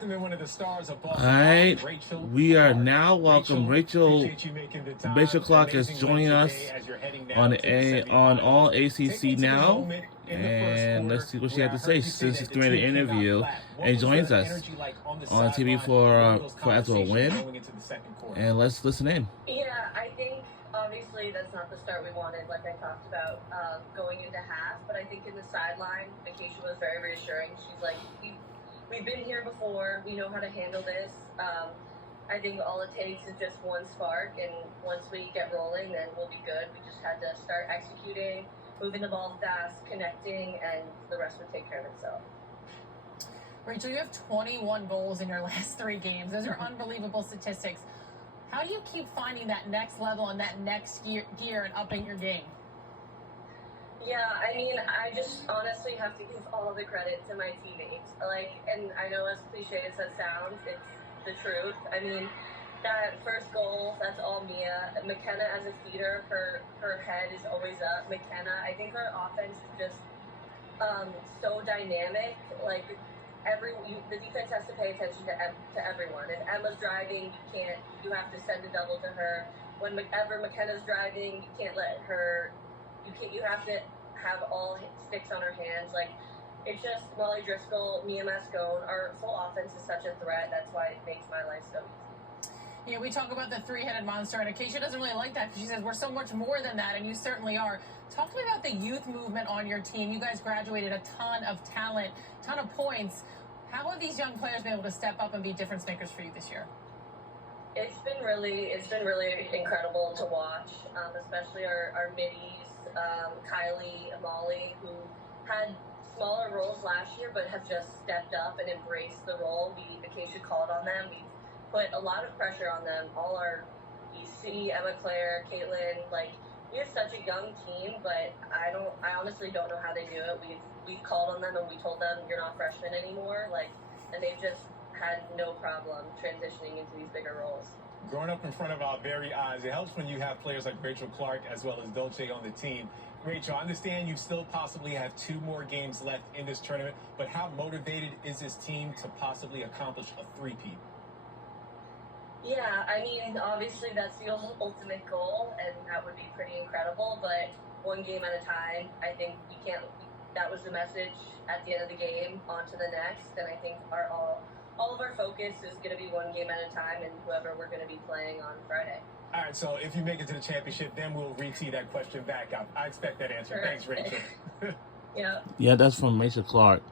welcoming one of the stars of Boston. All right, Rachel we are Clark. now welcome Rachel. Appreciate you making the time. Rachel Clark is Amazing joining win us today as you're heading on now to the on All semifinals. Take ACC me to the now, moment in the first and quarter let's see what she where had to I say heard you since that she's the doing the team came out interview flat. What and was joins the us energy like on the on TV sideline? for What were those for after a conversations win. going into the second quarter? And let's listen in. Yeah, I think obviously that's not the start we wanted, like I talked about going into half. But I think in the sideline, Acacia was very reassuring. She's like, we've been here before. We know how to handle this. I think all it takes is just one spark, and once we get rolling, then we'll be good. We just had to start executing, moving the ball fast, connecting, and the rest would take care of itself. Rachel, you have 21 goals in your last 3 games. Those are unbelievable statistics. How do you keep finding that next level and that next gear and upping your game? Yeah, I mean, I just honestly have to give all the credit to my teammates. And I know as cliche as that sounds, it's the truth. I mean, that first goal, that's all Mia. McKenna as a feeder, her head is always up. McKenna, I think her offense is just so dynamic. Like, the defense has to pay attention to everyone. If Emma's driving, you have to send a double to her. Whenever McKenna's driving, you can't let her, you have to have all sticks on her hands. Like, it's just Molly Driscoll, Mia Mascone, our full offense is such a threat. That's why it makes my life so easy. Yeah, we talk about the 3-headed monster, and Acacia doesn't really like that because she says we're so much more than that, and you certainly are. Talk to me about the youth movement on your team. You guys graduated a ton of talent, ton of points. How have these young players been able to step up and be difference makers for you this year? It's been really incredible to watch, especially our middies, Kylie, Molly, who had smaller roles last year but have just stepped up and embraced the role. Acacia called on them. We put a lot of pressure on them. All our EC, Emma Claire, Caitlin, we have such a young team, but I honestly don't know how they do it. We've called on them and we told them you're not freshmen anymore, and they've just had no problem transitioning into these bigger roles. Growing up in front of our very eyes, it helps when you have players like Rachel Clark as well as Dolce on the team. Rachel, I understand you still possibly have 2 more games left in this tournament, but how motivated is this team to possibly accomplish a three-peat? Yeah, I mean, obviously that's the ultimate goal, and that would be pretty incredible, but one game at a time. I think that was the message at the end of the game, on to the next, and I think all of our focus is going to be one game at a time, and whoever we're going to be playing on Friday. All right, so if you make it to the championship, then we'll re-tee that question back up. I expect that answer. Sure. Thanks, Rachel. Yeah. Yeah, that's from Rachel Clark.